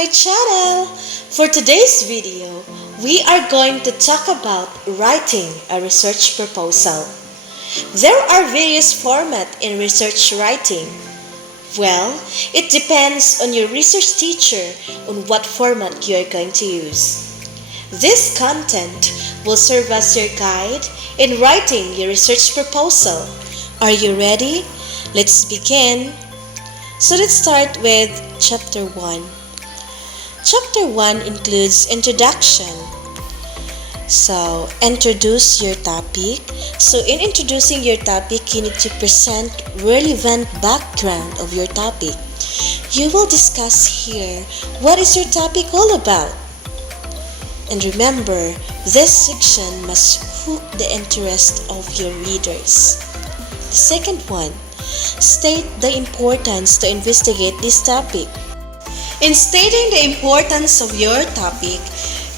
my channel! For today's video, we are going to talk about writing a research proposal. There are various formats in research writing. Well, it depends on your research teacher on what format you are going to use. This content will serve as your guide in writing your research proposal. Are you ready? Let's begin. So let's start with Chapter 1. Chapter 1 includes introduction. So, introduce your topic. So, in introducing your topic, you need to present relevant background of your topic. You will discuss here what is your topic all about. And remember, this section must hook the interest of your readers. The second one, state the importance to investigate this topic. In stating the importance of your topic,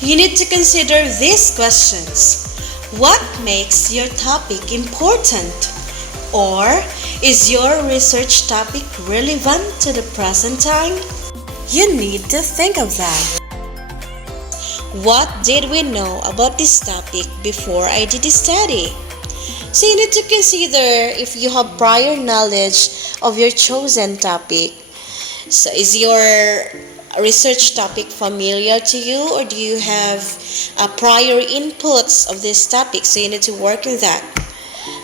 you need to consider these questions. What makes your topic important? Or is your research topic relevant to the present time? You need to think of that. What did we know about this topic before I did the study? So you need to consider if you have prior knowledge of your chosen topic. So is your research topic familiar to you, or do you have prior inputs of this topic? So you need to work on that.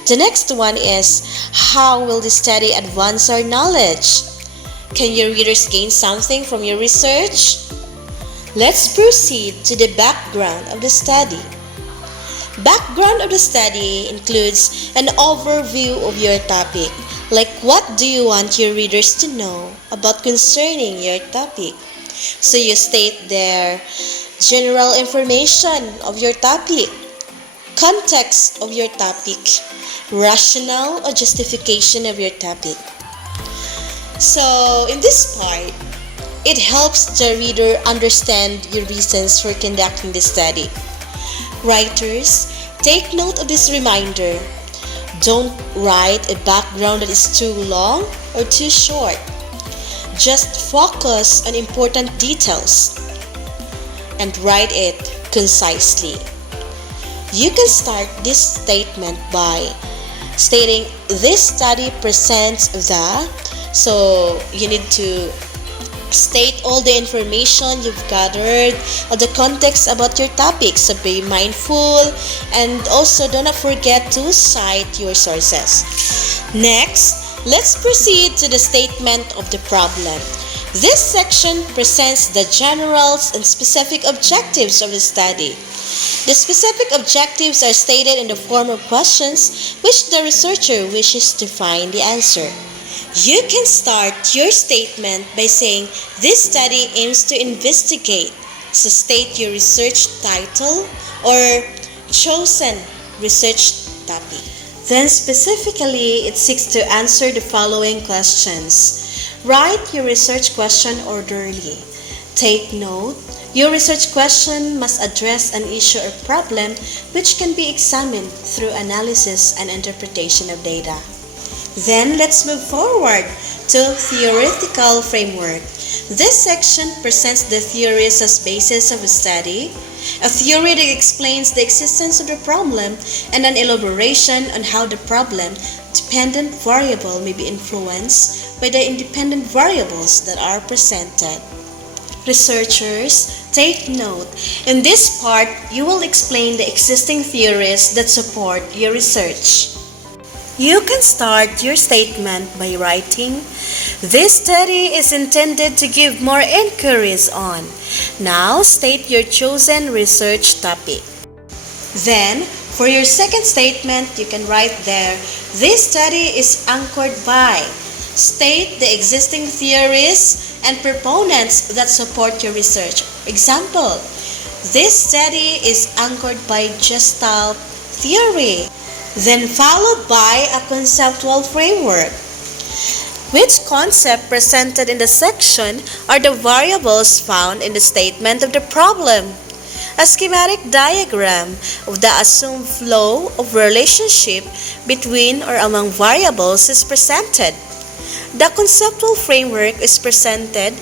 The next one is, how will the study advance our knowledge? Can your readers gain something from your research? Let's proceed to the background of the study. Background of the study includes an overview of your topic. Like, what do you want your readers to know about concerning your topic? So you state there general information of your topic, context of your topic, rationale or justification of your topic. So in this part, it helps the reader understand your reasons for conducting the study. Writers, take note of this reminder. Don't write a background that is too long or too short. Just focus on important details and write it concisely. You can start this statement by stating this study presents the, so you need to state all the information you've gathered or the context about your topic. So be mindful and also do not forget to cite your sources. Next, let's proceed to the statement of the problem. This section presents the general and specific objectives of the study. The specific objectives are stated in the form of questions which the researcher wishes to find the answer. You can start your statement by saying this study aims to investigate. So state your research title or chosen research topic. Then specifically, it seeks to answer the following questions. Write your research question orderly. Take note, your research question must address an issue or problem which can be examined through analysis and interpretation of data. Then let's move forward to theoretical framework. This section presents the theories as basis of a study, a theory that explains the existence of the problem, and an elaboration on how the problem-dependent variable may be influenced by the independent variables that are presented. Researchers, take note. In this part, you will explain the existing theories that support your research. You can start your statement by writing, this study is intended to give more inquiries on. Now state your chosen research topic. Then, for your second statement, you can write there, this study is anchored by. State the existing theories and proponents that support your research. Example, this study is anchored by Gestalt theory. Then followed by a conceptual framework. Which concept presented in the section are the variables found in the statement of the problem? A schematic diagram of the assumed flow of relationship between or among variables is presented. The conceptual framework is presented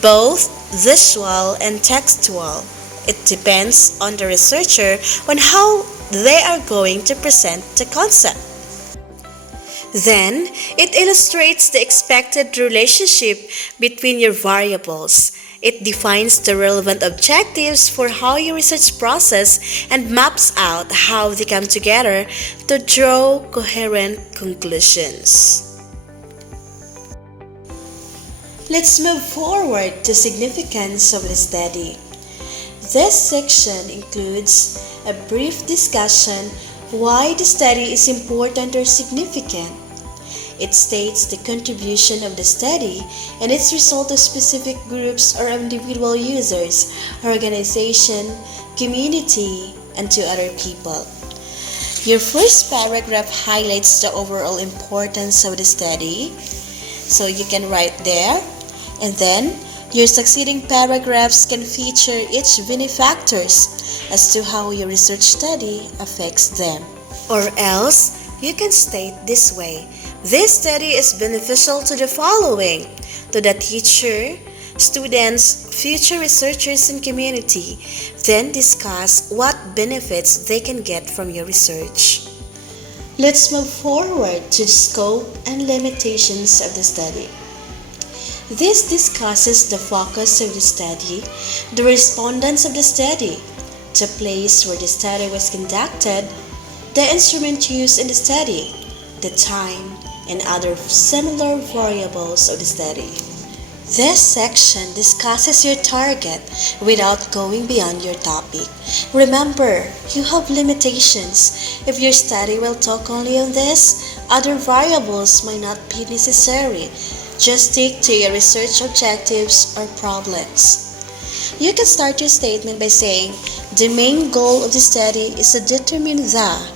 both visual, and textual. It depends on the researcher on how they are going to present the concept. Then, it illustrates the expected relationship between your variables. It defines the relevant objectives for how your research process and maps out how they come together to draw coherent conclusions. Let's move forward to significance of the study. This section includes a brief discussion why the study is important or significant. It states the contribution of the study and its result to specific groups or individual users, organization, community, and to other people. Your first paragraph highlights the overall importance of the study, so you can write there, and then your succeeding paragraphs can feature each benefactors as to how your research study affects them. Or else, you can state this way: this study is beneficial to the following: to the teacher, students, future researchers, and community. Then discuss what benefits they can get from your research. Let's move forward to the scope and limitations of the study. This discusses the focus of the study, the respondents of the study, the place where the study was conducted, the instrument used in the study, the time, and other similar variables of the study. This section discusses your target without going beyond your topic. Remember, you have limitations. If your study will talk only on this, other variables might not be necessary. Just stick to your research objectives or problems. You can start your statement by saying, the main goal of the study is to determine the,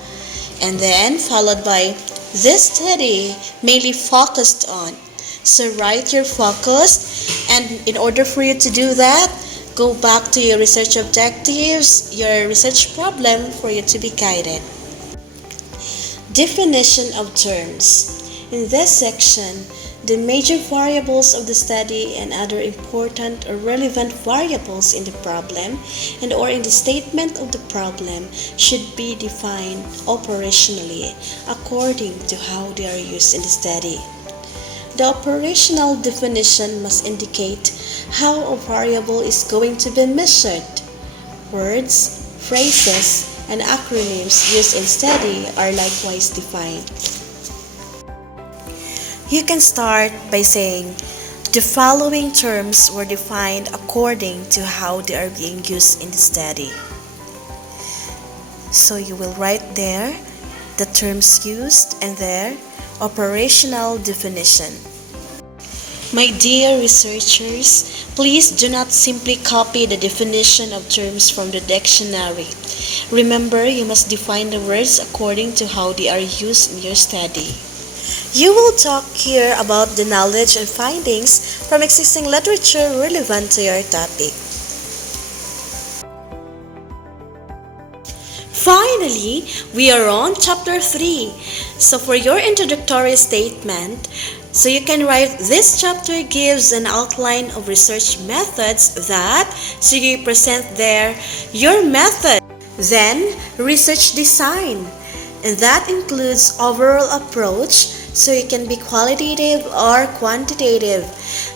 and then followed by, this study mainly focused on. So write your focus, and in order for you to do that, go back to your research objectives, your research problem for you to be guided. Definition of terms. In this section, the major variables of the study and other important or relevant variables in the problem and or in the statement of the problem should be defined operationally according to how they are used in the study. The operational definition must indicate how a variable is going to be measured. Words, phrases, and acronyms used in study are likewise defined. You can start by saying, the following terms were defined according to how they are being used in the study. So you will write there the terms used and their operational definition. My dear researchers, please do not simply copy the definition of terms from the dictionary. Remember, you must define the words according to how they are used in your study. You will talk here about the knowledge and findings from existing literature relevant to your topic. Finally, we are on chapter 3. So for your introductory statement, so you can write, this chapter gives an outline of research methods that, so you present there your method. Then, research design, and that includes overall approach, so it can be qualitative or quantitative.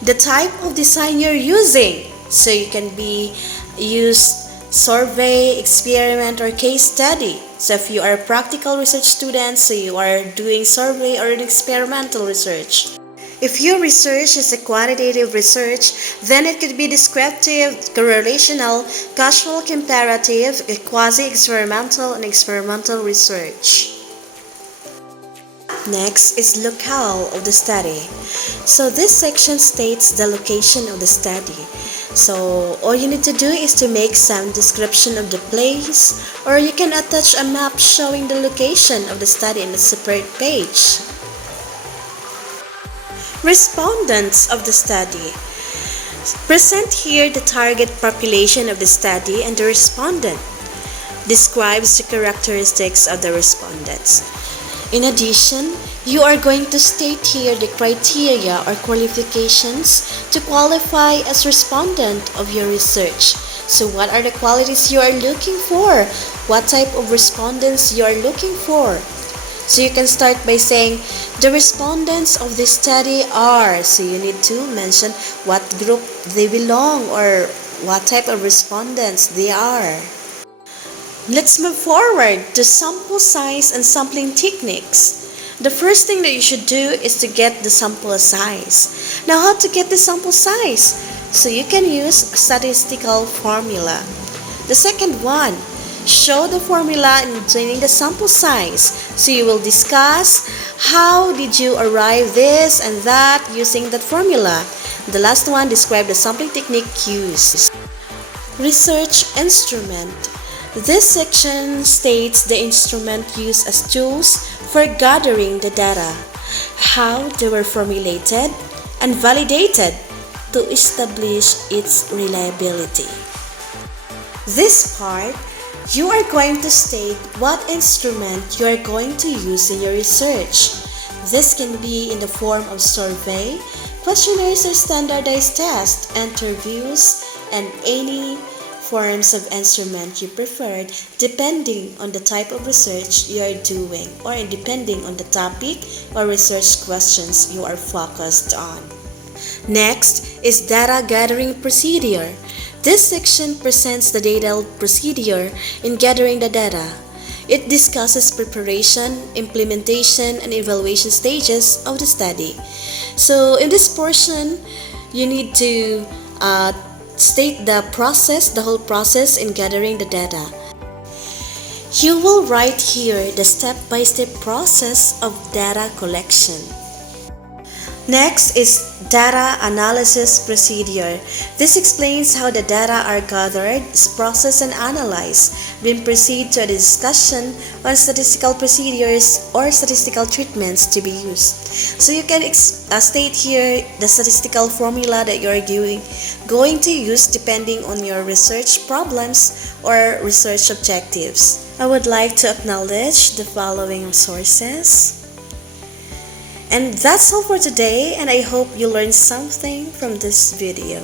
The type of design you're using, so you can be used survey, experiment, or case study. So if you are a practical research student, so you are doing survey or an experimental research. If your research is a quantitative research, then it could be descriptive, correlational, causal comparative, quasi-experimental, and experimental research. Next is locale of the study. So this section states the location of the study. So all you need to do is to make some description of the place, or you can attach a map showing the location of the study in a separate page. Respondents of the study. Present here the target population of the study and the respondent. Describes the characteristics of the respondents. In addition, You are going to state here the criteria or qualifications to qualify as respondent of your research. So what are the qualities you are looking for? What type of respondents you are looking for? So you can start by saying the respondents of this study are. So you need to mention what group they belong or what type of respondents they are. Let's move forward to sample size and sampling techniques. The first thing that you should do is to get the sample size. Now, how to get the sample size? So you can use statistical formula. The second one, show the formula in obtaining the sample size. So you will discuss how did you arrive this and that using that formula. The last one, describe the sampling technique used. Research instrument. This section states the instrument used as tools for gathering the data, how they were formulated and validated to establish its reliability. This part, you are going to state what instrument you are going to use in your research. This can be in the form of survey, questionnaires or standardized tests, interviews, and any forms of instrument you preferred depending on the type of research you are doing or depending on the topic or research questions you are focused on. Next is data gathering procedure. This section presents the detailed procedure in gathering the data. It discusses preparation, implementation, and evaluation stages of the study. So in this portion, you need to state the process, the whole process in gathering the data. You will write here the step-by-step process of data collection. Next is data analysis procedure. This explains how the data are gathered, processed, and analyzed. Then proceed to a discussion on statistical procedures or statistical treatments to be used. So you can state here the statistical formula that you are going to use depending on your research problems or research objectives. I would like to acknowledge the following sources. And that's all for today, and I hope you learned something from this video.